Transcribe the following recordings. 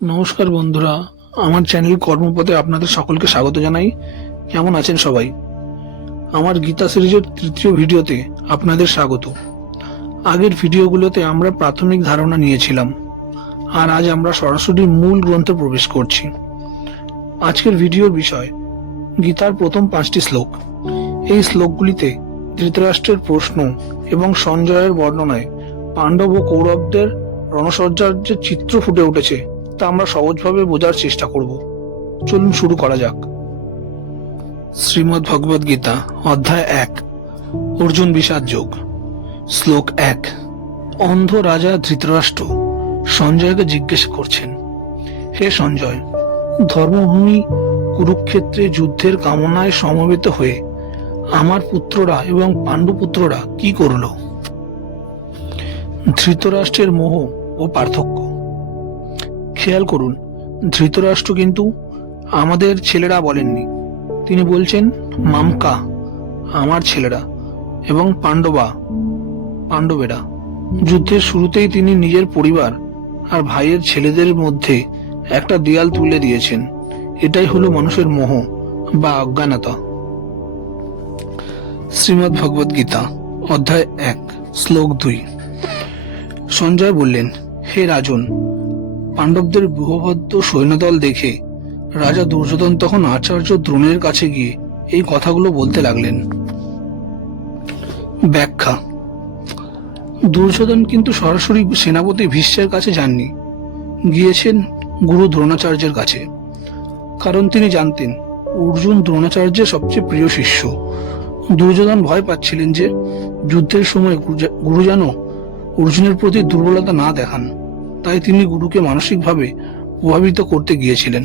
নমস্কার বন্ধুরা, আমার চ্যানেল কর্মপথে আপনাদের সকলকে স্বাগত জানাই। কেমন আছেন সবাই? আমার গীতা সিরিজের তৃতীয় ভিডিওতে আপনাদের স্বাগত। আগের ভিডিওগুলোতে আমরা প্রাথমিক ধারণা নিয়েছিলাম, আর আজ আমরা সরাসরি মূল গ্রন্থে প্রবেশ করছি। আজকের ভিডিওর বিষয় গীতার প্রথম 5টি শ্লোক। এই শ্লোকগুলিতে ধৃতরাষ্ট্রের প্রশ্ন এবং সঞ্জয়ের বর্ণনায় পাণ্ডব ও কৌরবদের রণসজ্জার যে চিত্র ফুটে উঠেছে তা আমরা সহজভাবে বোঝার চেষ্টা করব। চলুন শুরু করা যাক। শ্রীমদ্ ভগবদ গীতা অধ্যায় 1, অর্জুন বিষাদ যোগ। শ্লোক 1। অন্ধ রাজা ধৃতরাষ্ট্র সঞ্জয়কে জিজ্ঞেস করছেন, হে সঞ্জয়, ধর্মভূমি কুরুক্ষেত্রে যুদ্ধের কামনায় সমবেত হয়ে আমার পুত্ররা এবং পাণ্ডুপুত্ররা কি করল? ধৃতরাষ্ট্রের মোহ ও পার্থক্য। খেয়াল করুন, ধৃতরাষ্ট্র কিন্তু আমাদের ছেলেরা বলেননি, তিনি বলছেন মামকা, আমার ছেলেরা, এবং পাণ্ডবেরা। যুদ্ধের শুরুতেই তিনি নিজের পরিবার আর ভাইয়ের ছেলেদের মধ্যে একটা দেয়াল তুলে দিয়েছেন। এটাই হলো মানুষের মোহ বা অজ্ঞানতা। শ্রীমদ্ ভগবদ গীতা অধ্যায় 1, শ্লোক 2। সঞ্জয় বললেন, হে রাজন, পাণ্ডবদের ব্যূহবদ্ধ সৈন্যদল দেখে রাজা দুর্যোধন তখন আচার্য দ্রোণের কাছে গিয়ে এই কথাগুলো বলতে লাগলেন। ব্যাখ্যা। দুর্যোধন কিন্তু সরাসরি সেনাপতি ভীষ্মের কাছে যাননি, গিয়েছেন গুরু দ্রোণাচার্যের কাছে। কারণ তিনি জানতেন অর্জুন দ্রোণাচার্যের সবচেয়ে প্রিয় শিষ্য। দুর্যোধন ভয় পাচ্ছিলেন যে যুদ্ধের সময় গুরু যেন অর্জুনের প্রতি দুর্বলতা না দেখান, তাই তিনি গুরুকে মানসিকভাবে প্রভাবিত করতে গিয়েছিলেন।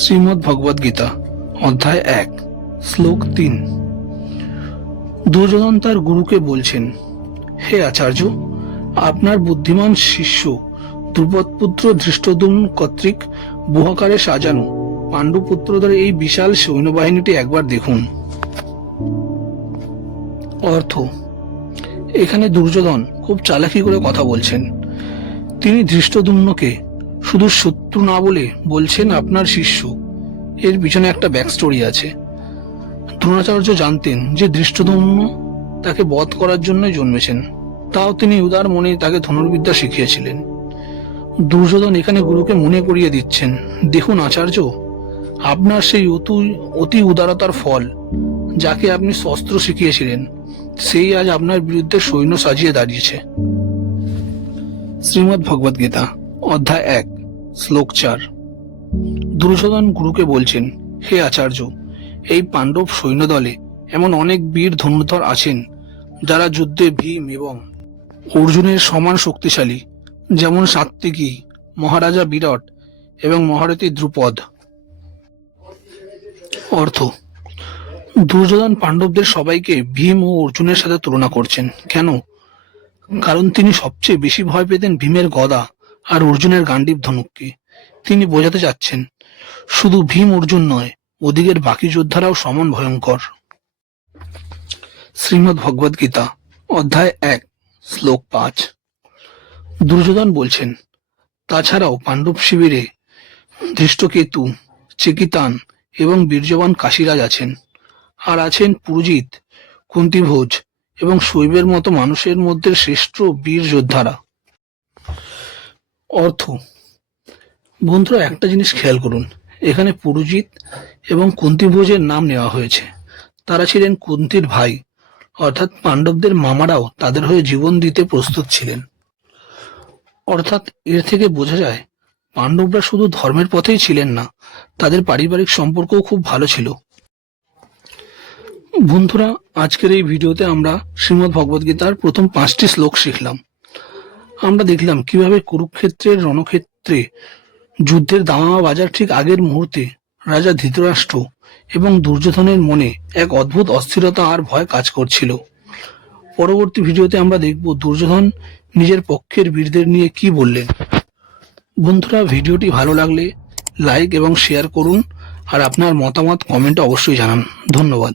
শ্রীমদ্ ভগবদ গীতা অধ্যায় 1, শ্লোক 3। দুর্যোধন তার গুরুকে বলছেন, হে আচার্য, আপনার বুদ্ধিমান শিষ্য দ্রুপদপুত্র ধৃষ্টদ্যুম্ন কর্তৃক বুহাকারে সাজানো পাণ্ডুপুত্রদের এই বিশাল সৈন্যবাহিনীটি একবার দেখুন। অর্থ। এখানে দুর্যোধন খুব চালাকি করে কথা বলছেন। তিনি ধৃষ্টদ্যুম্নকে শুধু শত্রু না বলে বলছেন আপনার শিষ্য। এর পিছনে একটা ব্যাক স্টোরি আছে। দ্রোণাচার্য জানতেন যে ধৃষ্টদ্যুম্ন তাকে বধ করার জন্যই জন্মেছেন, তাও তিনি উদার মনে তাকে ধনুর্বিদ্যা শিখিয়েছিলেন। দুর্যোধন এখানে গুরুকে মনে করিয়ে দিচ্ছেন, দেখুন আচার্য, আপনার সেই অতি উদারতার ফল, যাকে আপনি শস্ত্র শিখিয়েছিলেন, সেই আজ আপনার বিরুদ্ধে সৈন্য সাজিয়ে দাঁড়িয়েছে। শ্রীমদ্ ভগবদ গীতা অধ্যায় 1, শ্লোক 4। দুর্যোধন গুরুকে বলছেন, হে আচার্য, এই পাণ্ডব সৈন্যদলে এমন অনেক বীর ধনুর্ধর আছেন যারা যুদ্ধে ভীম এবং অর্জুনের সমান শক্তিশালী, যেমন সাত্ত্বিকী, মহারাজা বিরাট এবং মহারথী দ্রুপদ। অর্থ। দুর্যোধন পাণ্ডবদের সবাইকে ভীম ও অর্জুনের সাথে তুলনা করছেন। কেন? কারণ তিনি সবচেয়ে বেশি ভয় পেতেন ভীমের গদা আর অর্জুনের গান্ডীব ধনুককে। তিনি বোঝাতে চাচ্ছেন শুধু ভীম অর্জুন নয়, ওদিকের বাকি যোদ্ধারাও সমান ভয়ঙ্কর। শ্রীমদ্ ভগবদ গীতা অধ্যায় 1, শ্লোক 5। দুর্যোধন বলছেন, তাছাড়াও পাণ্ডব শিবিরে ধৃষ্টকেতু, চেকিতান এবং বীর্যবান কাশীরাজ আছেন, আর আছেন পুরুজিৎ, কুন্তিভোজ এবং শৈবের মতো মানুষের মধ্যে শ্রেষ্ঠ বীর যোদ্ধারা। অর্থ। বন্ধুরা, একটা জিনিস খেয়াল করুন, এখানে পুরুজিৎ এবং কুন্তিভোজের নাম নেওয়া হয়েছে। তারা ছিলেন কুন্তির ভাই, অর্থাৎ পাণ্ডবদের মামারাও তাদের হয়ে জীবন দিতে প্রস্তুত ছিলেন। অর্থাৎ এর থেকে বোঝা যায় পাণ্ডবরা শুধু ধর্মের পথেই ছিলেন না, তাদের পারিবারিক সম্পর্কও খুব ভালো ছিল। বন্ধুরা, আজকের এই ভিডিওতে আমরা শ্রীমদ্ ভগবদ গীতার প্রথম 5টি শ্লোক শিখলাম। আমরা দেখলাম কিভাবে কুরুক্ষেত্রের রণক্ষেত্রে যুদ্ধের দামামা বাজার ঠিক আগের মুহূর্তে রাজা ধৃতরাষ্ট্র এবং দুর্যোধনের মনে এক অদ্ভুত অস্থিরতা আর ভয় কাজ করছিল। পরবর্তী ভিডিওতে আমরা দেখব দুর্যোধন নিজের পক্ষের বীরদের নিয়ে কি বললেন। বন্ধুরা, ভিডিওটি ভালো লাগলে লাইক এবং শেয়ার করুন, আর আপনার মতামত কমেন্টে অবশ্যই জানান। ধন্যবাদ।